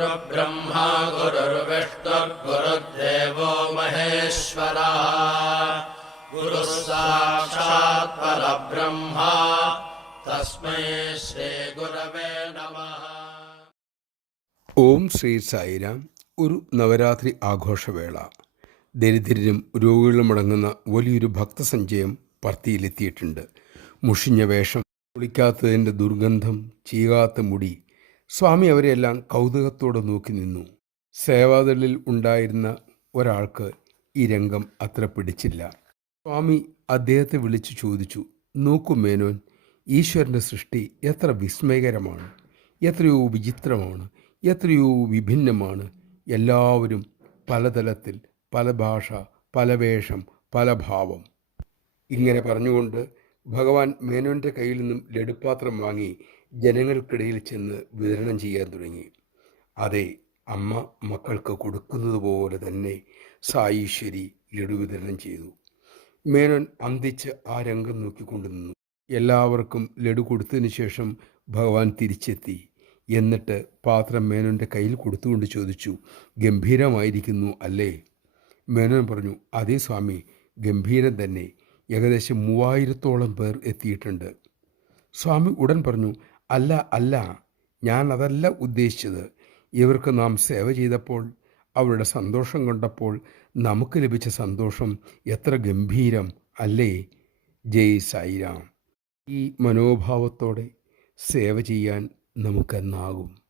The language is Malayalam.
गुरुर्ब्रह्मा गुरुर्विष्णुर्गुरुर्देवो महेश्वरः गुरुः साक्षात् परब्रह्मा तस्मै श्रीगुरवे नमः ഓം ശ്രീ സായിരാം ഒരു നവരാത്രി ആഘോഷവേള ദരിദ്രരും രോഗികളും അടങ്ങുന്ന വലിയൊരു ഭക്തസഞ്ചയം പർത്തിയിലെത്തിയിട്ടുണ്ട് മുഷിഞ്ഞ വേഷം കുളിക്കാത്തതിൻ്റെ ദുർഗന്ധം ചീകാത്ത മുടി സ്വാമി അവരെല്ലാം കൗതുകത്തോടെ നോക്കി നിന്നു. സേവാദളിൽ ഉണ്ടായിരുന്ന ഒരാൾക്ക് ഈ രംഗം അത്ര പിടിച്ചില്ല. സ്വാമി അദ്ദേഹത്തെ വിളിച്ചു ചോദിച്ചു നോക്കൂ മേനോൻ ഈശ്വരന്റെ സൃഷ്ടി എത്ര വിസ്മയകരമാണ് എത്രയോ വിചിത്രമാണ് എത്രയോ വിഭിന്നമാണ്. എല്ലാവരും പലതലത്തിൽ പല ഭാഷ പല വേഷം പല ഭാവം. ഇങ്ങനെ പറഞ്ഞുകൊണ്ട് ഭഗവാൻ മേനോന്റെ കയ്യിൽ നിന്നും ലഡുപാത്രം വാങ്ങി ജനങ്ങൾക്കിടയിൽ ചെന്ന് വിതരണം ചെയ്യാൻ തുടങ്ങി. അതെ അമ്മ മക്കൾക്ക് കൊടുക്കുന്നത് പോലെ തന്നെ സായീശ്വരി ലഡു വിതരണം ചെയ്തു. മേനോൻ അന്തിച്ച് ആ രംഗം നോക്കിക്കൊണ്ടു നിന്നു. എല്ലാവർക്കും ലഡു കൊടുത്തതിന് ശേഷം ഭഗവാൻ തിരിച്ചെത്തി. എന്നിട്ട് പാത്രം മേനോന്റെ കയ്യിൽ കൊടുത്തുകൊണ്ട് ചോദിച്ചു ഗംഭീരമായിരിക്കുന്നു അല്ലേ? മേനോൻ പറഞ്ഞു അതേ സ്വാമി ഗംഭീരം തന്നെ. ഏകദേശം മൂവായിരത്തോളം പേർ എത്തിയിട്ടുണ്ട്. സ്വാമി ഉടൻ പറഞ്ഞു അല്ല അല്ല. ഞാൻ അതല്ല ഉദ്ദേശിച്ചത്. ഇവർക്ക് നാം സേവ ചെയ്തപ്പോൾ അവരുടെ സന്തോഷം കണ്ടപ്പോൾ നമുക്ക് ലഭിച്ച സന്തോഷം എത്ര ഗംഭീരം അല്ലേ? ജയ് സായിരാം. ഈ മനോഭാവത്തോടെ സേവ ചെയ്യാൻ നമുക്കെന്നാകും.